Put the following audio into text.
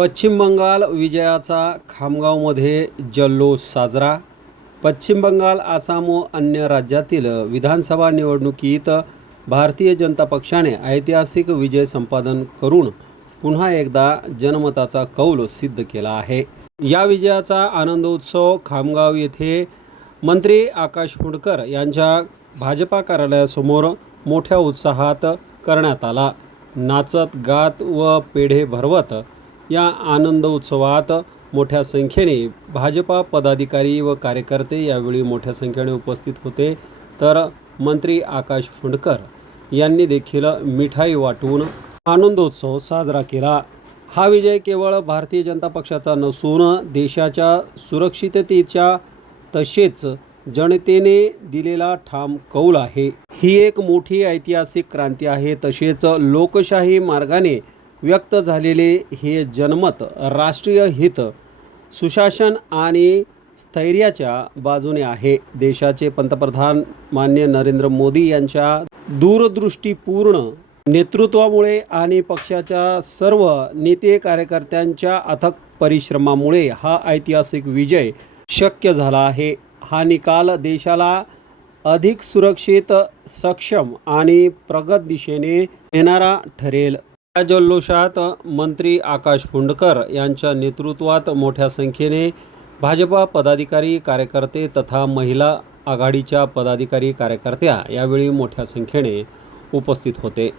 पश्चिम बंगाल विजयाचा खामगावमध्ये जल्लोष साजरा। पश्चिम बंगाल, आसाम व अन्य राज्यातील विधानसभा निवडणुकीत भारतीय जनता पक्षाने ऐतिहासिक विजय संपादन करून पुन्हा एकदा जनमताचा कौल सिद्ध केला आहे। या विजयाचा आनंदोत्सव खामगाव येथे मंत्री आकाश फुंडकर यांच्या भाजपा कार्यालयासमोर मोठ्या उत्साहात करण्यात आला। नाचत गात व पेढे भरवत या आनंदोत्सवात मोठ्या संख्येने भाजपा पदाधिकारी व कार्यकर्ते यावेळी मोठ्या संख्येने उपस्थित होते। तर मंत्री आकाश फुंडकर यांनी देखील मिठाई वाटून आनंदोत्सव साजरा केला। हा विजय केवळ भारतीय जनता पक्षाचा नसून देशाच्या सुरक्षिततेच्या तसेच जनतेने दिलेला ठाम कौल आहे। ही एक मोठी ऐतिहासिक क्रांती आहे। तसेच लोकशाही मार्गाने व्यक्त झालेले हे जनमत राष्ट्रीय हित, सुशासन आणि स्थैर्याच्या बाजूने आहे। देशाचे पंतप्रधान माननीय नरेंद्र मोदी यांच्या दूरदृष्टीपूर्ण नेतृत्वामुळे आणि पक्षाच्या सर्व नेते कार्यकर्त्यांच्या अथक परिश्रमामुळे हा ऐतिहासिक विजय शक्य झाला आहे। हा निकाल देशाला अधिक सुरक्षित, सक्षम आणि प्रगत दिशेने नेणारा ठरेल। या जल्लोषात मंत्री आकाश फुंडकर यांच्या नेतृत्वात मोठ्या संख्येने भाजपा पदाधिकारी, कार्यकर्ते तथा महिला आघाडीच्या पदाधिकारी, कार्यकर्त्या यावेळी मोठ्या संख्येने उपस्थित होते।